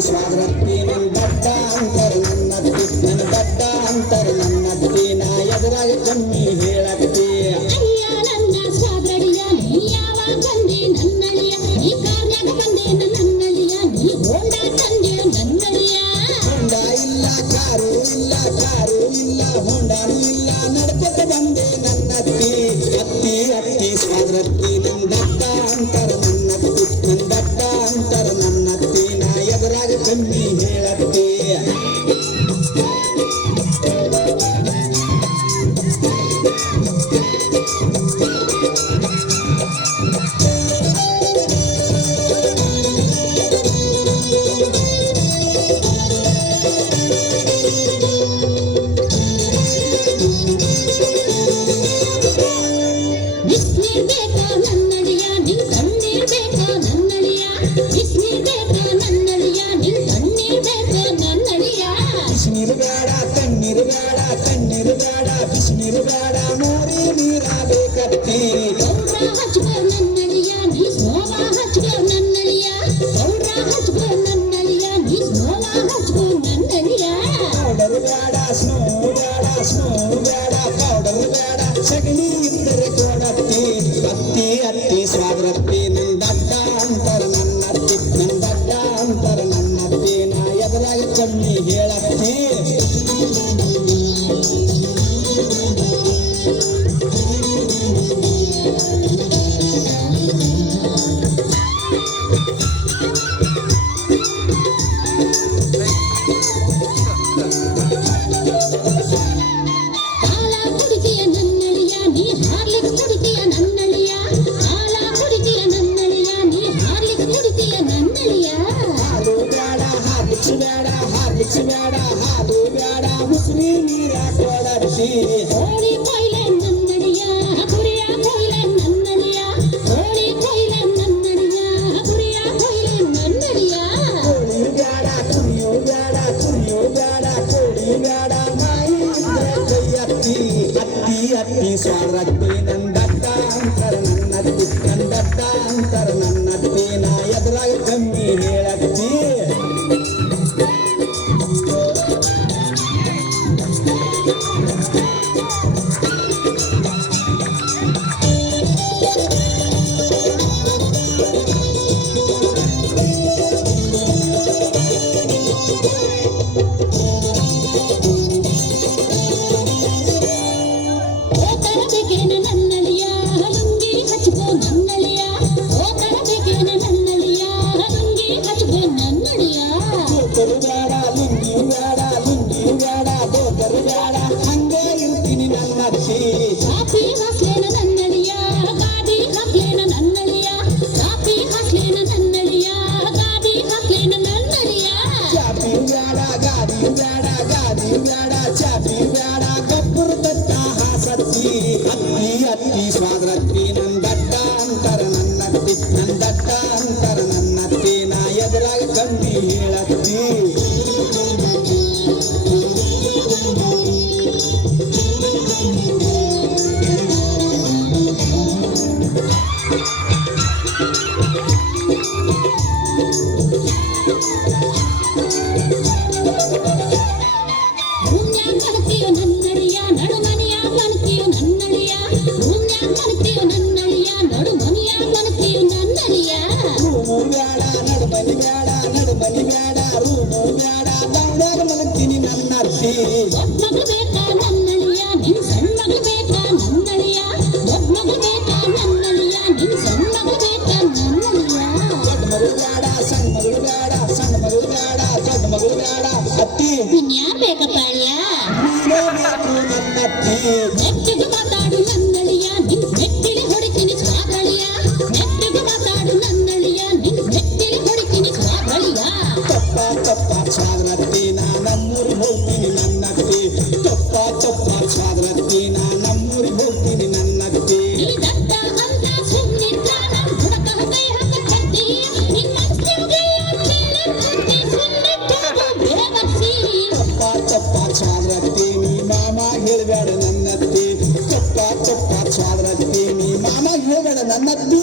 ಸ್ವಾದ್ರತ್ತಿ ನನ್ನ ದಡ್ಡ ಅಂತರ ನನ್ನತ್ತಿ ನನ್ನ ದಡ್ಡ ಅಂತರ ನನ್ನತ್ತಿ ನಾ ಎದುರಾಗ ಕಮ್ಮಿ ಹೇಳತ್ತಿ ಅಯ್ಯ ನನ್ನ ಸ್ವಾದ್ರಡಿಯ ನೀ ಯಾವಾಗ ಬಂದೆ ನನ್ನಳಿಯ ಈ ಕಾರ್ನ್ಯಾಗ ಬಂದೆ ನನ್ನಳಿಯ ನೀ ಹೋಂಡ ತಂದೆ ನನ್ನಳಿಯ ಹೊಂಡ ಇಲ್ಲ ಕಾರು ಇಲ್ಲ ಹೊಂಡಾನು ಇಲ್ಲ ನಡ್ಕೊತ ಬಂದೆ ನನ್ನತ್ತಿ ಅತ್ತಿ ಅತ್ತಿ ಸ್ವಾದ್ರತ್ತಿ ನನ್ನ ದಡ್ಡ ಅಂತರ ನನ್ನತ್ತಿ ನನ್ನ ದಡ್ಡ ಅಂತರ ನನ್ನತ್ತಿ ನಾ ಎದುರಾಗ ಕಮ್ಮಿ ಹೇಳತ್ತಿ ಬಿಸ್ನೀರ್ ಬೇಕಾ ನನ್ನಳಿಯ ನಿನ್ ಕಣ್ಣೀರ್ ಬೇಕಾ ನನ್ನಳಿಯ ಬಿಸ್ನೀರ್ ಬೇಕಾ ನನ್ನಳಿಯ ನಿನ್ ಕಣ್ಣೀರ್ ಬೇಕಾ ನನ್ನಳಿಯ ಬಿಸಿನೀರು ಬೇಡ ತಣ್ಣೀರು ಬೇಡ ತಣ್ಣೀರು ಬೇಡ ಬಿಸಿನೀರು ಬೇಡ ಮೋರಿ ನೀರ ಬೇಕತ್ತಿ ಗೌಡ್ರ ಹಚ್ಕೋ ನನ್ನಳಿಯ ನೀ ಸ್ನೋವ ಹಚ್ಕೋ ನನ್ನಳಿಯ ಗೌಡ್ರ ಹಚ್ಕೋ ನನ್ನಳಿಯ ನೀ ಸ್ನೋವ ಹಚ್ಕೋ ನನ್ನಳಿಯ ಪೌಡರ್ ಬೇಡ ಸ್ನೋ ಬೇಡ ಪೌಡರ್ ಬೇಡ ಸಗಣಿ ಇದ್ದರೆ ಕೊಡತ್ತಿ ಅತ್ತಿ ಅತ್ತಿ ಸ್ವಾದ್ರತ್ತಿ ನನ್ನ ದಡ್ಡ ಅಂತರ ನನ್ನತ್ತಿ ನನ್ನ ದಡ್ಡ ಅಂತರ ನನ್ನತ್ತಿ ನಾ ಎದುರಾಗ ಕಮ್ಮಿ ಹೇಳತ್ತಿ ಹಾಲ ಕುಡಿತೀಯ ನನ್ನಳಿಯ ನೀ ಹಾರ್ಲಿಕ್ಸ್ ಕುಡಿತೀಯ ನನ್ನಳಿಯ ಹಾಲ ಕುಡಿತೀಯ ನನ್ನಳಿಯ ನೀ ಹಾರ್ಲಿಕ್ಸ್ ಕುಡಿತೀಯ ನನ್ನಳಿಯ ಹಾಲು ಬೇಡ ಹಾರ್ಲಿಕ್ಸ್ ಬೇಡ ಹಾಲು ಬೇಡ ಮುಸ್ಲಿ ನೀರ ಕೊಡತ್ತಿ ಕೋಳಿ ಕೊಯ್ಲೆ ನನ್ನಳಿಯ ಕುರಿಯ ಕೊಯ್ಲೆ ನನ್ನಳಿಯ ಕೋಳಿ ಕೊಯ್ಲೆ ನನ್ನಳಿಯ ಕುರಿಯ ಕೊಯ್ಲೆ ನನ್ನಳಿಯ ಕೋಳಿ ಬೇಡ ಕುರಿಯು ಬೇಡ ಕೋಳಿ ಬೇಡ ನಾಯಿ ಇದ್ರೆ ಕೈಯತ್ತಿ ಅತ್ತಿ ಅತ್ತಿ ಸ್ವಾದ್ರತ್ತಿ ನನ್ನ ದಡ್ಡ ಅಂತರ ನನ್ನತ್ತಿ ನನ್ನ ದಡ್ಡ ಅಂತರ ನನ್ನತ್ತಿ ನಾ ಎದುರಾಗ ಕಮ್ಮಿ ಹೇಳತ್ತಿ ಓತರ ಬೇಕೇನ ನನ್ನಳಿಯ ಲುಂಗಿ ಹಚ್ಕೋ ನನ್ನಳಿಯ ಓತರ ಬೇಕೇನ ನನ್ನಳಿಯ ಲುಂಗಿ ಹಚ್ಕೋ ನನ್ನಳಿಯ ದೋಕರು ಬೇಡ ಲುಂಗಿ ಬೇಡ ದೋಕರು ಬೇಡ ಹಂಗೆ ಇರ್ತೀನಿ ನನ್ನತ್ತಿ ಕಾಫಿ ಹಾಸ್ಲೇನ ನನ್ನಳಿಯ ಗಾಡಿ ಹಾಕ್ಲೇನ ನನ್ನಳಿಯ ಕಾಫಿ ಹಾಸ್ಲೇನ ನನ್ನಳಿಯ ಗಾಡಿ ಹಾಕ್ಲೇನ ನನ್ನಳಿಯ ಚಾಪಿ ಬೇಡ ಗಾಡಿ ಬೇಡ ಚಾಪಿ ಬೇಡ ಗೊಬ್ಬರ ತಟ್ಟ ಹಾಸತ್ತಿ ಅತ್ತಿ ಅತ್ತಿ ಸ್ವಾದ್ರತ್ತಿ ನನ್ನ ದಡ್ಡ ಅಂತರ ನನ್ನತ್ತಿ ನನ್ನ ದಡ್ಡ ಅಂತರ ನನ್ನತ್ತಿ ನಾ ಎದುರಾಗ ಕಮ್ಮಿ ಹೇಳತ್ತಿ ಭೂಮ್ಯಾಗ ಮಣತಿಯೋ ನನ್ನಳಿಯ ನಡುಮನೆಯ ಮಣತಿಯೋ ನನ್ನಳಿಯ ಭೂಮ್ಯಾಗ ಮಣತಿಯೋ ನನ್ನಳಿಯ ನಡುಮನೆಯ ಮಣತಿಯೋ ನನ್ನಳಿಯ ರೂಮು ಬೇಡ ನಡುಮನಿ ಬೇಡ ರೂಮು ಬೇಡ ದೌಡಾಗ ಮಲಗ್ತೀನಿ ನನ್ನತ್ತಿ ದೊಡ್ಡ ಮಗಳು ಬೇಕಾ ನನ್ನಳಿಯ ನಿನ್ ಸಣ್ಣ ಮಗಳು ಬೇಕಾ ನನ್ನಳಿಯ ದೊಡ್ಡ ಮಗಳು ಬೇಕಾ ನನ್ನಳಿಯ ನಿನ್ ಸಣ್ಣ ಮಗಳು ಬೇಕಾ ನನ್ನಳಿಯ ದೊಡ್ಡ ಮಗಳು ಬೇಡ ಸಣ್ಣ ಮಗಳು ಬೇಡ ದೊಡ್ಡ ಮಗಳು ಬೇಡ ಅತ್ತಿ ಇನ್ಯಾರ್ ಬೇಕಪ್ಪ ಅಳಿಯ ನೀನೇ ಬೇಕು ನನ್ನತ್ತಿ ನೆಟ್ಟಿಗೆ ಮಾತಾಡು ನನ್ನಳಿಯ ನಿನ್ ನೆಟ್ಟಿಲಿ ಹೊಡಿತೀನಿ ಸ್ವಾದಳಿಯ ನೆಟ್ಟಿಗೆ ಮಾತಾಡು ನನ್ನಳಿಯ ನಿನ್ ನೆಟ್ಟಿಲಿ ಹೊಡಿತೀನಿ ಸ್ವಾದಳಿಯ ತಪ್ಪ ಸ್ವಾದ್ರತ್ತಿ ನಾ ನಮ್ಮೂರಿಗೆ ಹೋಗ್ತೀನಿ ನನ್ನತ್ತಿ ತಪ್ಪ ನಿನ್ನತ್ತಿ ಚಪ್ಪ ಚಪ್ಪ ಸ್ವಾದ್ರತ್ತಿ ನೀ ಮಾಮ ಹೇಳ್ಬೇಡ ನನ್ನತ್ತಿ